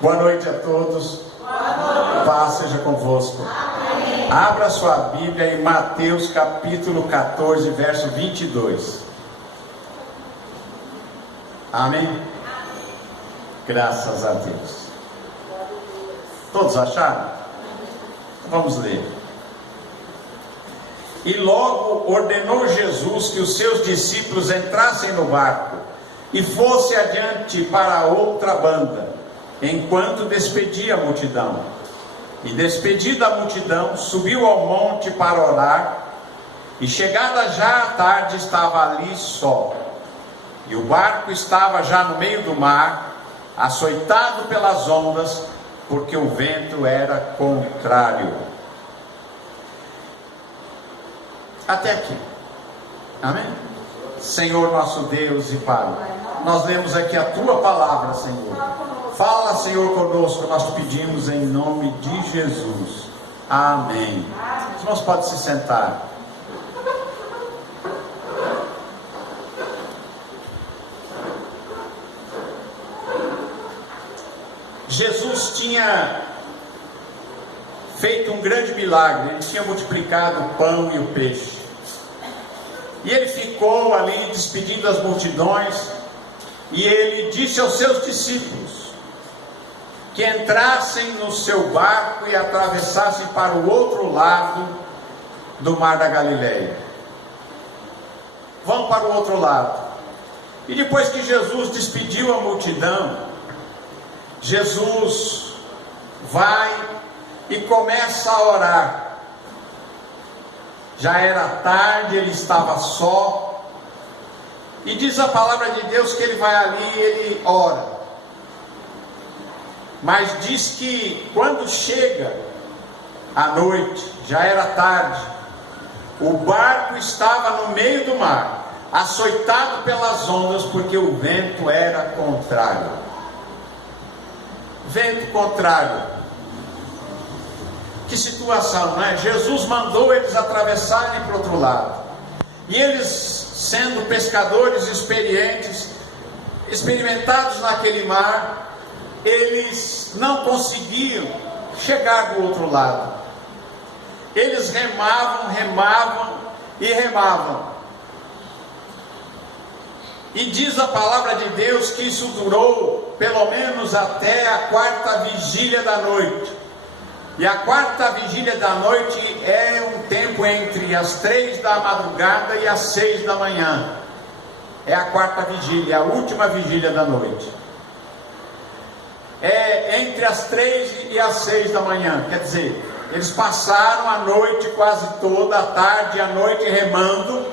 Boa noite a todos. Paz seja convosco. Amém. Abra sua Bíblia em Mateus capítulo 14, verso 22. Amém? Graças a Deus. Todos acharam? Vamos ler. E logo ordenou Jesus que os seus discípulos entrassem no barco e fosse adiante para outra banda, enquanto despedia a multidão. E despedida a multidão, subiu ao monte para orar, e chegada já a tarde estava ali só. E o barco estava já no meio do mar, açoitado pelas ondas, porque o vento era contrário. Até aqui. Amém? Senhor nosso Deus e Pai, nós lemos aqui a Tua palavra, Senhor. Fala, Senhor, conosco, nós te pedimos em nome de Jesus. Amém. Os irmãos podem se sentar. Jesus tinha feito um grande milagre. Ele tinha multiplicado o pão e o peixe. E ele ficou ali despedindo as multidões. E ele disse aos seus discípulos que entrassem no seu barco e atravessassem para o outro lado do mar da Galileia. Vão para o outro lado. E depois que Jesus despediu a multidão, Jesus vai e começa a orar. Já era tarde, ele estava só. E diz a palavra de Deus que ele vai ali e ele ora. Mas diz que quando chega a noite, já era tarde, o barco estava no meio do mar, açoitado pelas ondas, porque o vento era contrário. Vento contrário. Que situação, não é? Jesus mandou eles atravessarem para o outro lado. E eles, sendo pescadores experientes, experimentados naquele mar, eles não conseguiam chegar do outro lado. Eles remavam e remavam. E diz a palavra de Deus que isso durou pelo menos até a quarta vigília da noite. E a quarta vigília da noite é um tempo entre as 3 da madrugada e as 6 da manhã. É a quarta vigília, a última vigília da noite. É entre as 3 e as 6 da manhã. Quer dizer, eles passaram a noite quase toda, a tarde e a noite remando,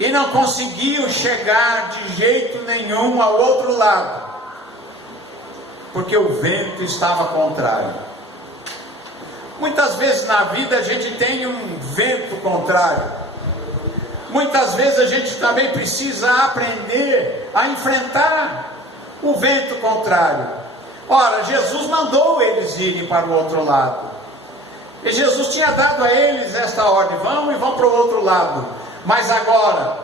e não conseguiam chegar de jeito nenhum ao outro lado, porque o vento estava contrário. Muitas vezes na vida a gente tem um vento contrário. Muitas vezes a gente também precisa aprender a enfrentar o vento contrário. Ora, Jesus mandou eles irem para o outro lado. E Jesus tinha dado a eles esta ordem: vão e vão para o outro lado. Mas agora,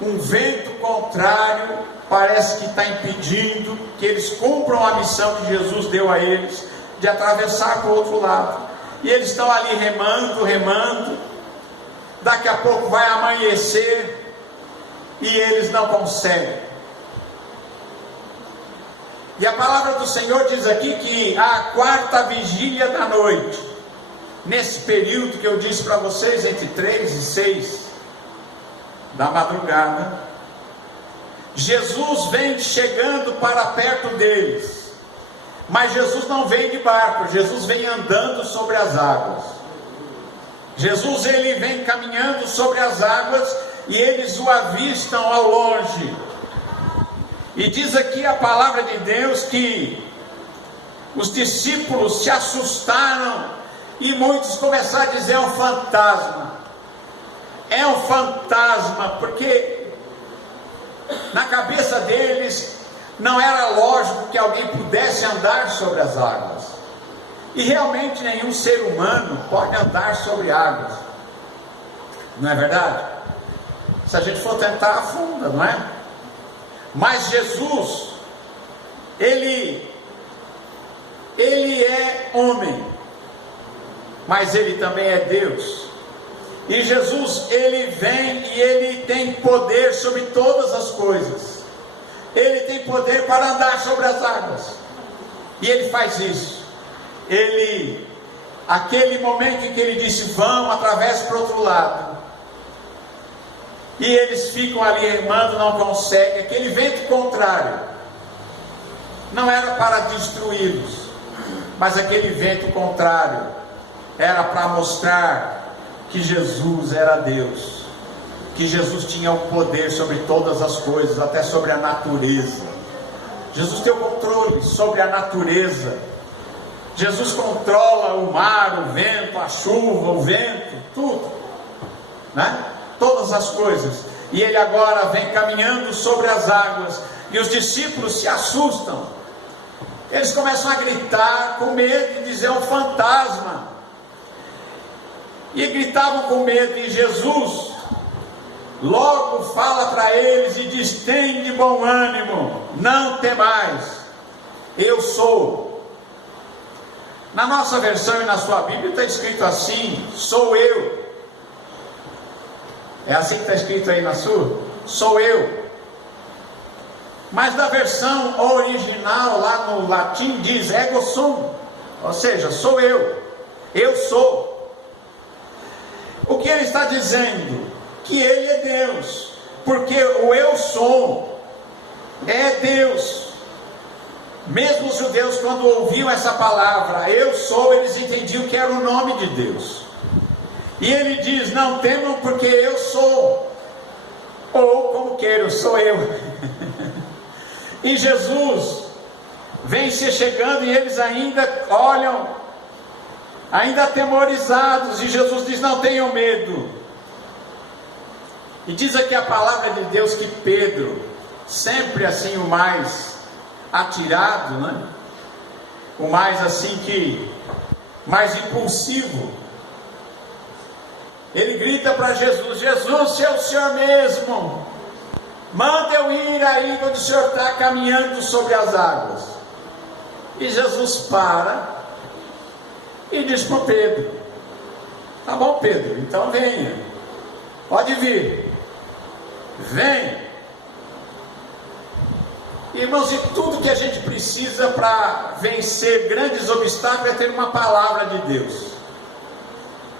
um vento contrário parece que está impedindo que eles cumpram a missão que Jesus deu a eles, de atravessar para o outro lado. E eles estão ali remando. Daqui a pouco vai amanhecer e eles não conseguem. E a palavra do Senhor diz aqui que a quarta vigília da noite, nesse período que eu disse para vocês, entre 3 e 6 da madrugada, Jesus vem chegando para perto deles. Mas Jesus não vem de barco, Jesus vem andando sobre as águas. Jesus, ele vem caminhando sobre as águas e eles o avistam ao longe. E diz aqui a palavra de Deus que os discípulos se assustaram e muitos começaram a dizer: é um fantasma. É um fantasma, porque na cabeça deles não era lógico que alguém pudesse andar sobre as águas. E realmente nenhum ser humano pode andar sobre águas. Não é verdade? Se a gente for tentar, afunda, não é? Mas Jesus, ele é homem, mas ele também é Deus. E Jesus, ele vem e ele tem poder sobre todas as coisas. Ele tem poder para andar sobre as águas. E ele faz isso. Aquele momento em que ele disse, vão, atravessa para o outro lado. E eles ficam ali remando, não conseguem. Aquele vento contrário não era para destruí-los, mas aquele vento contrário era para mostrar que Jesus era Deus, que Jesus tinha o poder sobre todas as coisas, até sobre a natureza. Jesus tem o controle sobre a natureza. Jesus controla o mar, o vento, a chuva, o vento, tudo, né? Todas as coisas. E ele agora vem caminhando sobre as águas, e os discípulos se assustam. Eles começam a gritar com medo de dizer um fantasma. E gritavam com medo, e Jesus logo fala para eles e diz, tem de bom ânimo, não temais, eu sou. Na nossa versão e na sua Bíblia está escrito assim, sou eu. É assim que está escrito aí na sua? Sou eu. Mas na versão original, lá no latim, diz ego sum, ou seja, sou eu sou. O que ele está dizendo? Que ele é Deus, porque o eu sou é Deus. Mesmo os judeus, quando ouviam essa palavra, eu sou, eles entendiam que era o nome de Deus. E ele diz, não temam porque eu sou, ou como queiram, sou eu. E Jesus vem se chegando e eles ainda olham, ainda atemorizados, e Jesus diz, não tenham medo. E diz aqui a palavra de Deus que Pedro, sempre assim o mais atirado, né? O mais assim mais impulsivo, ele grita para Jesus, Jesus, se é o Senhor mesmo, manda eu ir aí onde o Senhor está caminhando sobre as águas. E Jesus para e diz para Pedro, tá bom Pedro, então venha, pode vir, vem. Irmãos, e tudo que a gente precisa para vencer grandes obstáculos é ter uma palavra de Deus.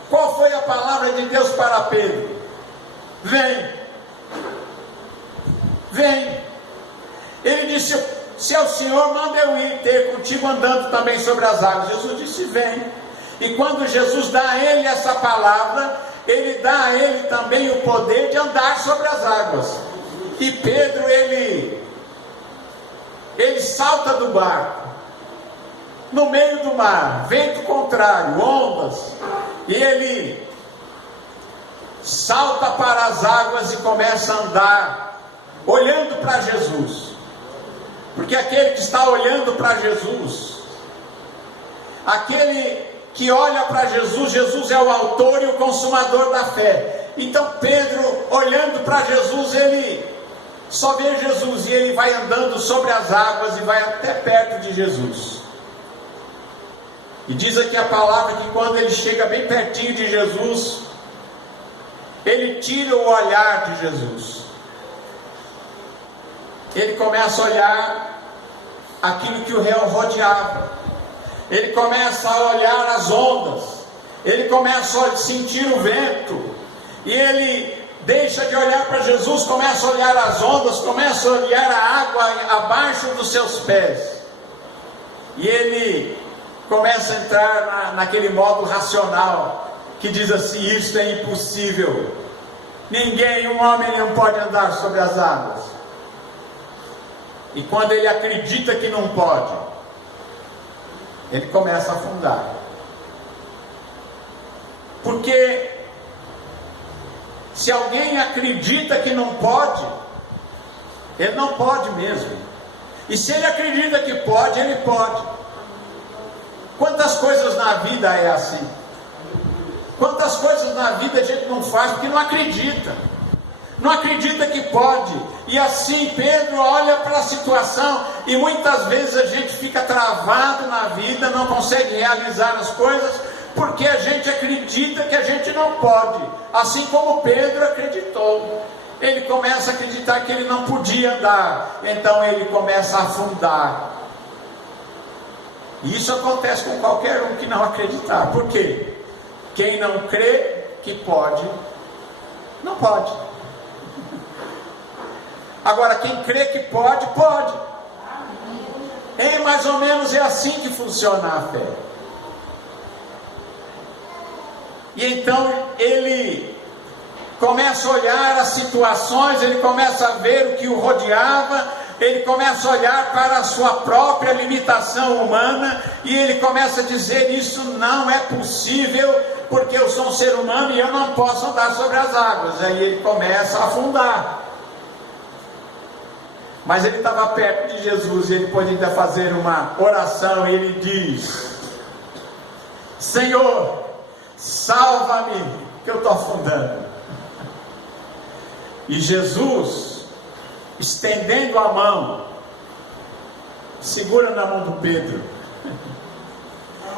Qual foi a palavra de Deus para Pedro? Vem. Vem. Ele disse, se é o Senhor, manda eu ir ter contigo andando também sobre as águas. Jesus disse, vem. E quando Jesus dá a ele essa palavra, ele dá a ele também o poder de andar sobre as águas. E Pedro, ele salta do barco, no meio do mar, vento contrário, ondas, e ele salta para as águas e começa a andar, olhando para Jesus, porque aquele que está olhando para Jesus, aquele que olha para Jesus, Jesus é o autor e o consumador da fé. Então Pedro, olhando para Jesus, ele só vê Jesus, e ele vai andando sobre as águas e vai até perto de Jesus. E diz aqui a palavra que quando ele chega bem pertinho de Jesus, ele tira o olhar de Jesus. Ele começa a olhar aquilo que o réu rodeava. Ele começa a olhar as ondas. Ele começa a sentir o vento. E ele deixa de olhar para Jesus, começa a olhar as ondas, começa a olhar a água abaixo dos seus pés. E ele começa a entrar naquele modo racional, que diz assim, isso é impossível. Um homem não pode andar sobre as águas. E quando ele acredita que não pode, ele começa a afundar. Porque se alguém acredita que não pode, ele não pode mesmo. E se ele acredita que pode, ele pode. Quantas coisas na vida é assim? Quantas coisas na vida a gente não faz porque não acredita? não acredita que pode. E assim Pedro olha para a situação, e muitas vezes a gente fica travado na vida, não consegue realizar as coisas, porque a gente acredita que a gente não pode, assim como Pedro acreditou. Ele começa a acreditar que ele não podia andar, então ele começa a afundar. E isso acontece com qualquer um que não acreditar. Por quê? Quem não crê que pode, não pode. Agora, quem crê que pode, pode. E mais ou menos é assim que funciona a fé. E então ele começa a olhar as situações, ele começa a ver o que o rodeava, ele começa a olhar para a sua própria limitação humana, e ele começa a dizer: isso não é possível, porque eu sou um ser humano e eu não posso andar sobre as águas. Aí ele começa a afundar. Mas ele estava perto de Jesus, e ele pode ainda fazer uma oração, e ele diz: Senhor, salva-me, que eu estou afundando. E Jesus, estendendo a mão, segura na mão do Pedro.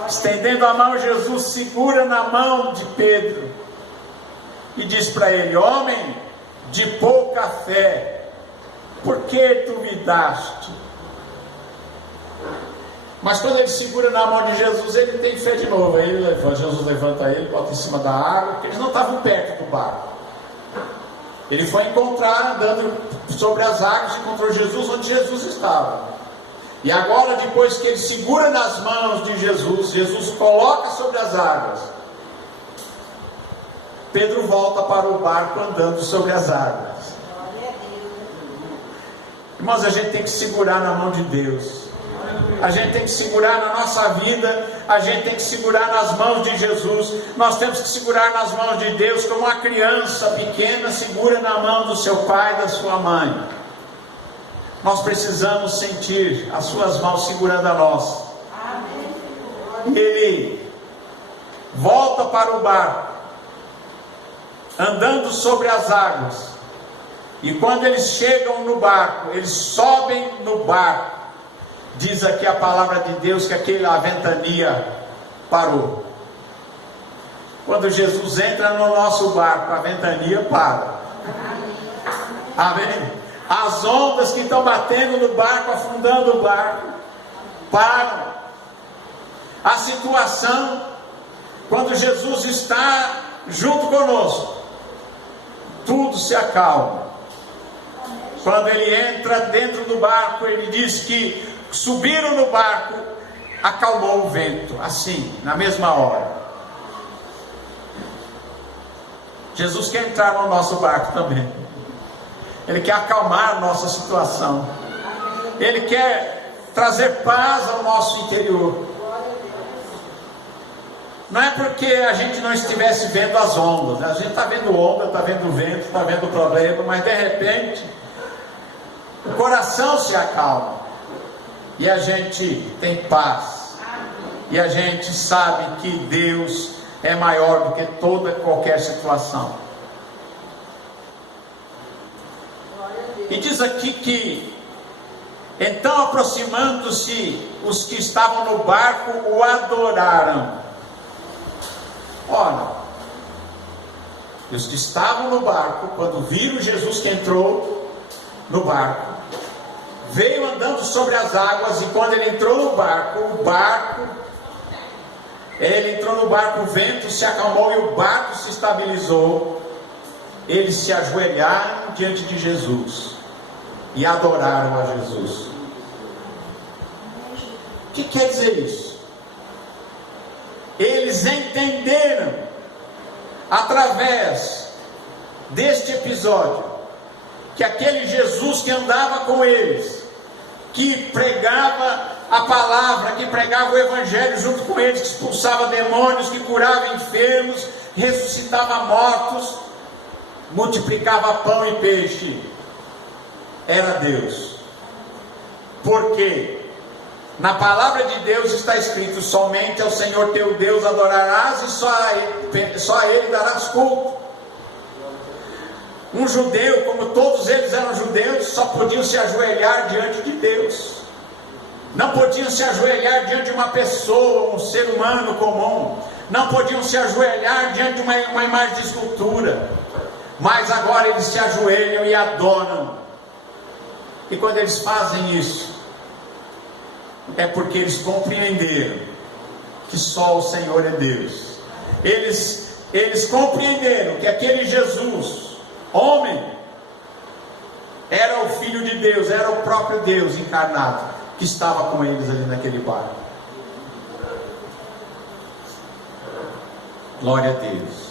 Estendendo a mão, Jesus segura na mão de Pedro e diz para ele: homem de pouca fé, por que tu duvidaste? Mas quando ele segura na mão de Jesus, ele tem fé de novo. Aí Jesus levanta ele, bota em cima da água, porque eles não estavam perto do barco. Ele foi encontrar, andando sobre as águas, encontrou Jesus onde Jesus estava. E agora, depois que ele segura nas mãos de Jesus, Jesus coloca sobre as águas, Pedro volta para o barco andando sobre as águas. Irmãos, a gente tem que segurar na mão de Deus. A gente tem que segurar na nossa vida, a gente tem que segurar nas mãos de Jesus. Nós temos que segurar nas mãos de Deus, como uma criança pequena segura na mão do seu pai e da sua mãe. Nós precisamos sentir as suas mãos segurando a nossa. E ele volta para o barco, andando sobre as águas. E quando eles chegam no barco, eles sobem no barco. Diz aqui a palavra de Deus que a ventania parou. Quando Jesus entra no nosso barco, a ventania para. Amém? As ondas que estão batendo no barco, afundando o barco, param. A situação, quando Jesus está junto conosco, tudo se acalma. Quando ele entra dentro do barco, ele diz que subiram no barco, acalmou o vento, assim, na mesma hora. Jesus quer entrar no nosso barco também. Ele quer acalmar a nossa situação. Ele quer trazer paz ao nosso interior. Não é porque a gente não estivesse vendo as ondas, né? A gente está vendo onda, está vendo vento, está vendo problema, mas de repente o coração se acalma. E a gente tem paz. E a gente sabe que Deus é maior do que toda qualquer situação. E diz aqui que então, aproximando-se os que estavam no barco, o adoraram. Olha, os que estavam no barco, quando viram Jesus que entrou no barco, veio andando sobre as águas, e quando ele entrou no barco, ele entrou no barco, o vento se acalmou e o barco se estabilizou. Eles se ajoelharam diante de Jesus e adoraram a Jesus. O que quer dizer isso? Eles entenderam, através deste episódio, que aquele Jesus que andava com eles, que pregava a palavra, que pregava o evangelho junto com eles, que expulsava demônios, que curava enfermos, ressuscitava mortos, multiplicava pão e peixe, era Deus. Porque na palavra de Deus está escrito: somente ao Senhor teu Deus adorarás, e só a Ele darás culto. Um judeu, como todos eles eram judeus, só podiam se ajoelhar diante de Deus. Não podiam se ajoelhar diante de uma pessoa, um ser humano comum. Não podiam se ajoelhar diante de uma imagem de escultura. Mas agora eles se ajoelham e adoram. E quando eles fazem isso, é porque eles compreenderam que só o Senhor é Deus. Eles compreenderam que aquele Jesus, homem, era o Filho de Deus, era o próprio Deus encarnado, que estava com eles ali naquele barco. Glória a Deus.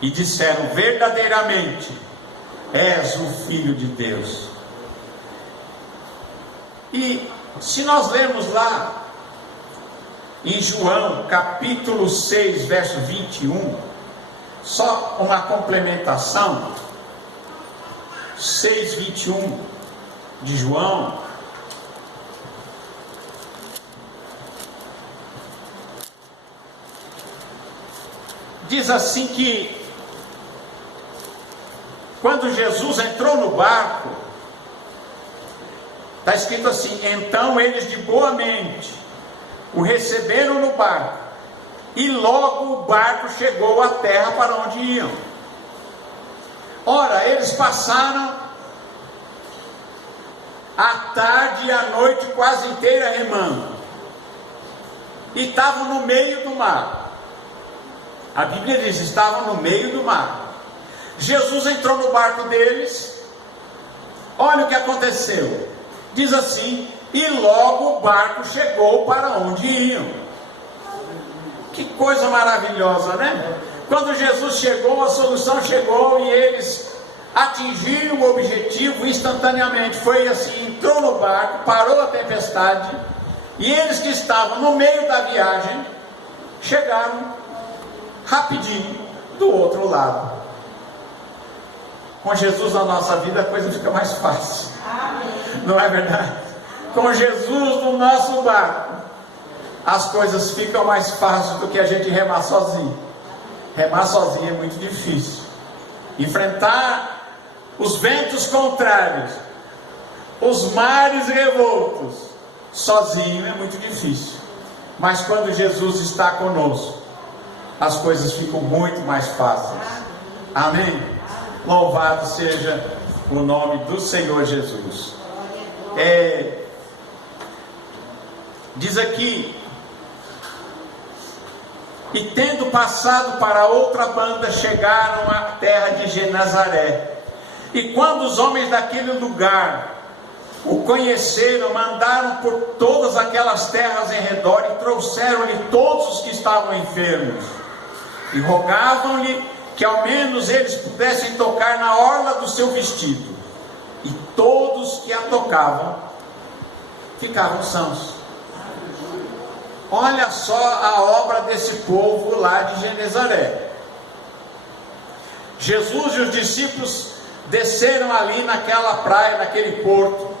E disseram: verdadeiramente és o Filho de Deus. E se nós lermos lá em João capítulo 6, verso 21, só uma complementação, 6:21 de João, diz assim que quando Jesus entrou no barco, está escrito assim: então eles de boa mente o receberam no barco, e logo o barco chegou à terra para onde iam. Ora, eles passaram a tarde e a noite quase inteira remando, e estavam no meio do mar. A Bíblia diz: estavam no meio do mar. Jesus entrou no barco deles. Olha o que aconteceu. Diz assim: e logo o barco chegou para onde iam. Que coisa maravilhosa, né? Quando Jesus chegou, a solução chegou e eles atingiram o objetivo instantaneamente. Foi assim: entrou no barco, parou a tempestade, e eles que estavam no meio da viagem chegaram rapidinho do outro lado. Com Jesus na nossa vida a coisa fica mais fácil. Amém. Não é verdade? Com Jesus no nosso barco, as coisas ficam mais fáceis do que a gente remar sozinho. Remar sozinho é muito difícil. Enfrentar os ventos contrários, os mares revoltos, sozinho é muito difícil. Mas quando Jesus está conosco, as coisas ficam muito mais fáceis. Amém? Louvado seja o nome do Senhor Jesus. Diz aqui: e tendo passado para outra banda, chegaram à terra de Genezaré. E quando os homens daquele lugar o conheceram, mandaram por todas aquelas terras em redor e trouxeram-lhe todos os que estavam enfermos, e rogavam-lhe que ao menos eles pudessem tocar na orla do seu vestido, e todos que a tocavam ficavam sãos. Olha só a obra desse povo lá de Genezaré. Jesus e os discípulos desceram ali naquela praia, naquele porto,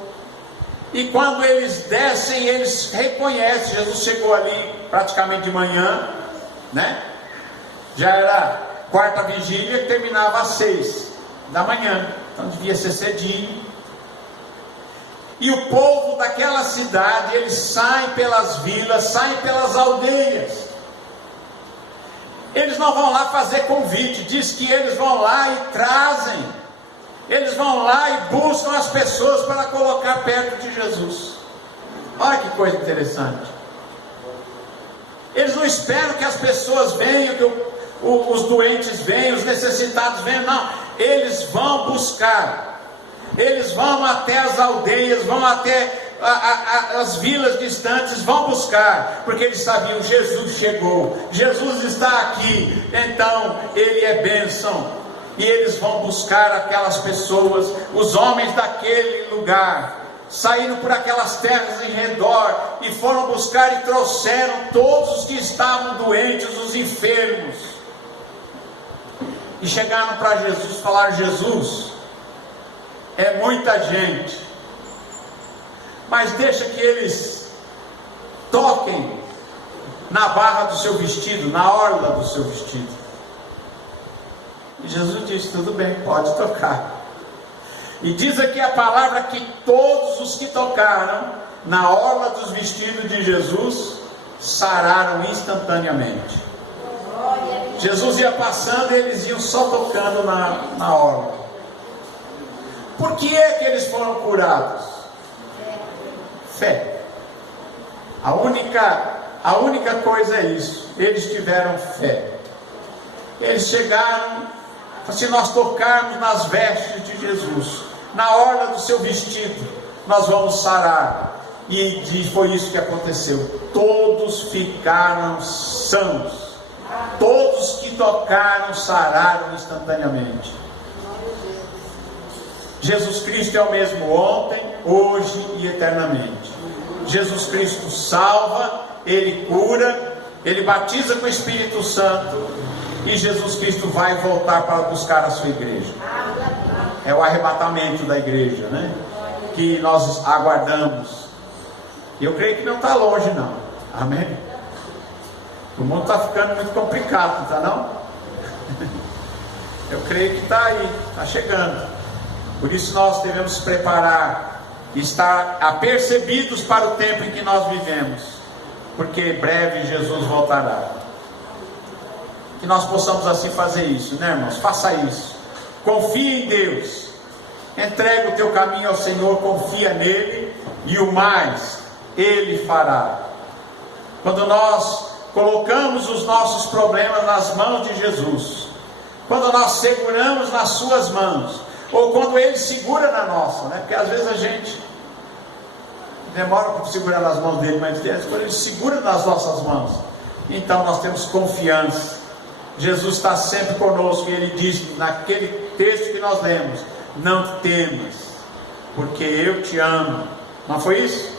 e quando eles descem, eles reconhecem. Jesus chegou ali praticamente de manhã, né? Já era quarta vigília, que terminava às 6 da manhã, então devia ser cedinho. E o povo daquela cidade, eles saem pelas vilas, saem pelas aldeias. Eles não vão lá fazer convite, diz que eles vão lá e trazem, eles vão lá e buscam as pessoas para colocar perto de Jesus. Olha que coisa interessante. Eles não esperam que as pessoas venham, que os doentes venham, os necessitados venham, não. Eles vão buscar, eles vão até as aldeias, vão até as vilas distantes, vão buscar, porque eles sabiam: Jesus chegou, Jesus está aqui, então Ele é bênção. E eles vão buscar aquelas pessoas. Os homens daquele lugar saíram por aquelas terras em redor e foram buscar e trouxeram todos os que estavam doentes, os enfermos, e chegaram para Jesus, falaram: Jesus, é muita gente, mas deixa que eles toquem na barra do seu vestido, na orla do seu vestido. E Jesus disse: tudo bem, pode tocar. E diz aqui a palavra que todos os que tocaram na orla dos vestidos de Jesus sararam instantaneamente. Jesus ia passando e eles iam só tocando na orla. Por que é que eles foram curados? Fé. A única coisa é isso. Eles tiveram fé. Eles chegaram, se nós tocarmos nas vestes de Jesus, na orla do seu vestido, nós vamos sarar. E foi isso que aconteceu. Todos ficaram sãos. Todos que tocaram sararam instantaneamente. Jesus Cristo é o mesmo ontem, hoje e eternamente. Jesus Cristo salva, Ele cura, Ele batiza com o Espírito Santo, e Jesus Cristo vai voltar para buscar a sua igreja. É o arrebatamento da igreja, né? Que nós aguardamos. E eu creio que não está longe, não. Amém? O mundo está ficando muito complicado, não está não? Eu creio que está aí, está chegando. Por isso nós devemos nos preparar, estar apercebidos para o tempo em que nós vivemos, porque breve Jesus voltará. Que nós possamos assim fazer isso, né, irmãos? Faça isso. Confie em Deus. Entrega o teu caminho ao Senhor, confia nele, e o mais Ele fará. Quando nós colocamos os nossos problemas nas mãos de Jesus, quando nós seguramos nas suas mãos, ou quando Ele segura na nossa, né? Porque às vezes a gente demora para segurar nas mãos dele, mas quando Ele segura nas nossas mãos, então nós temos confiança. Jesus está sempre conosco, e Ele diz naquele texto que nós lemos: não temas, porque eu te amo. Não foi isso?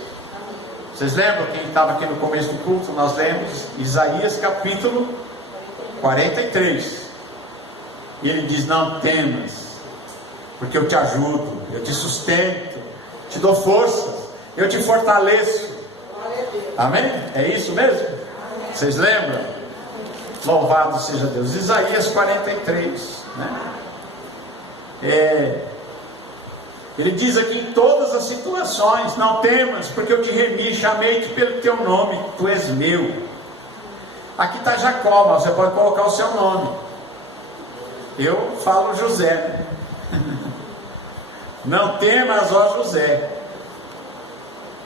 Vocês lembram? Quem estava aqui no começo do culto, nós lemos Isaías capítulo 43, e Ele diz: não temas, porque eu te ajudo, eu te sustento, te dou forças, eu te fortaleço. Amém? É isso mesmo? Vocês lembram? Louvado seja Deus. Isaías 43, né? Ele diz aqui em todas as situações: não temas, porque eu te remi, chamei-te pelo teu nome, tu és meu. Aqui está Jacó, mas você pode colocar o seu nome. Eu falo José, né? Não temas, ó José.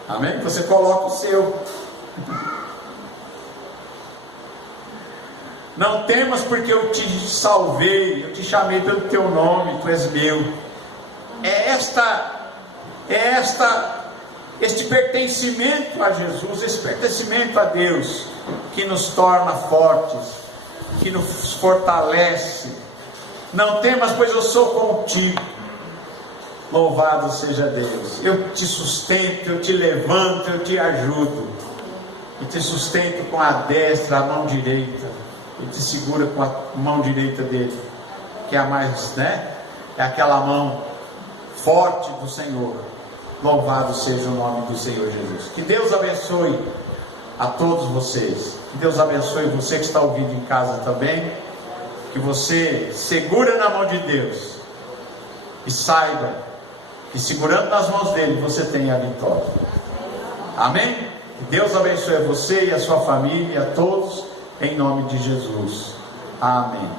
Amém? Você coloca o seu. Não temas, porque eu te salvei, eu te chamei pelo teu nome, tu és meu. Este pertencimento a Jesus, esse pertencimento a Deus, que nos torna fortes, que nos fortalece. Não temas, pois eu sou contigo. Louvado seja Deus. Eu te sustento, eu te levanto, eu te ajudo, e te sustento com a destra, a mão direita, e te segura com a mão direita dele, que é a mais, né? É aquela mão forte do Senhor. Louvado seja o nome do Senhor Jesus. Que Deus abençoe a todos vocês. Que Deus abençoe você que está ouvindo em casa também. Que você segura na mão de Deus e saiba que segurando nas mãos dele você tem a vitória. Amém? Que Deus abençoe você e a sua família, a todos, em nome de Jesus. Amém.